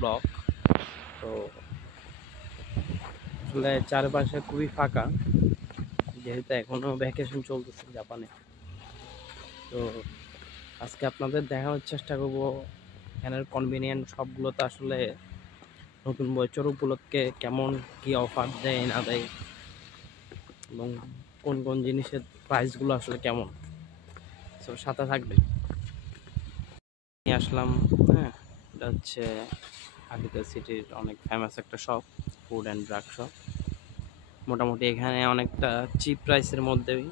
Block. তো আসলে চারপাশে খুবই ফাঁকা, যেহেতু এখনো ভ্যাকেশন চলতেছে জাপানে। তো আজকে আপনাদের দেখানোর চেষ্টা করব এখানের কনভিনিয়েন্ট শপগুলোতে আসলে নতুন বছর উপলক্ষে কেমন কি অফার দেয় না দেয়, এবং কোন কোন জিনিসের প্রাইসগুলো আসলে কেমন। তো সাথে থাকবে। নিয়ে আসলাম, হ্যাঁ, এটা হচ্ছে আকিতা সিটির অনেক ফেমাস একটা shop, food and drug shop. মোটামুটি এখানে অনেকটা চিপ প্রাইসের মধ্যেই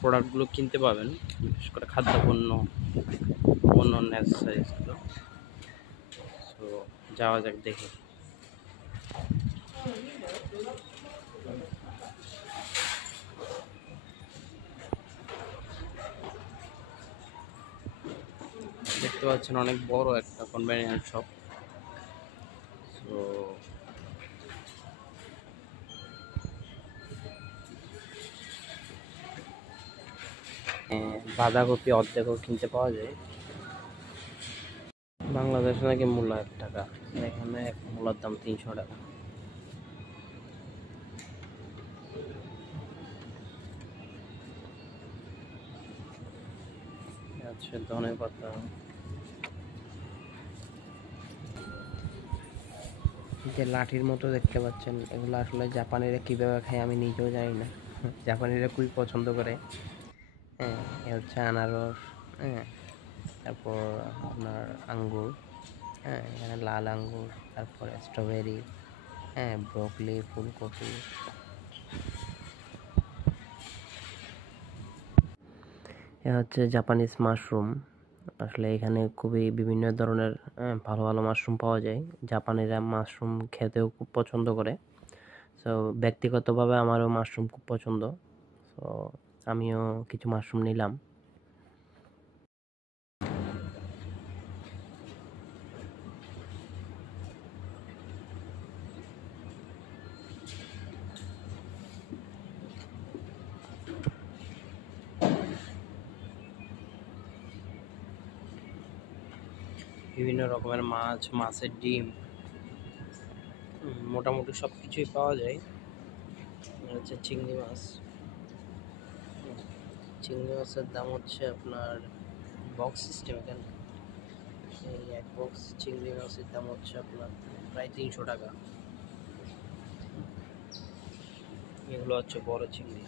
প্রোডাক্টগুলো কিনতে পাবেন, বিশেষ করে খাদ্যপণ্য, অন্য অ্যাক্সেসরিজগুলো। তো যাওয়া যাক দেখে। দেখতে পাচ্ছেন অনেক বড় একটা কনভেনিয়েন্ট শপ। তো বাঁধাকপি অর্ধেকও কিনতে পাওয়া যায়। বাংলাদেশে নাকি মূল্য 1 টাকা, এখানে এক মূলার দাম 300 টাকা। আচ্ছা, ধনেপাতা, যে লাঠির মতো দেখতে পাচ্ছেন, এগুলো আসলে জাপানিরা কিভাবে খায় আমি নিজেও জানি না। জাপানিরা খুবই পছন্দ করে। হ্যাঁ, এ হচ্ছে আনারস, হ্যাঁ, তারপর আপনার আঙ্গুর, হ্যাঁ, এখানে লাল আঙ্গুর, তারপরে স্ট্রবেরি, হ্যাঁ, ব্রকলি, ফুলকপি। এ হচ্ছে জাপানিজ মাশরুম। আসলে এখানে খুবই বিভিন্ন ধরনের ভালো ভালো মাশরুম পাওয়া যায়। জাপানিরা মাশরুম খেতেও খুব পছন্দ করে। তো ব্যক্তিগতভাবে আমারও মাশরুম খুব পছন্দ। তো আমিও কিছু মাশরুম নিলাম। বিভিন্ন রকমের মাছ, মাছের ডিম, মোটামুটি সব কিছুই পাওয়া যায়। হচ্ছে চিংড়ি মাছ। চিংড়ি মাছের দাম হচ্ছে আপনার বক্স সিস্টেম। এখানে এই এক বক্স চিংড়ি মাছের দাম হচ্ছে আপনার প্রায় 300 টাকা। এগুলো হচ্ছে বড় চিংড়ি।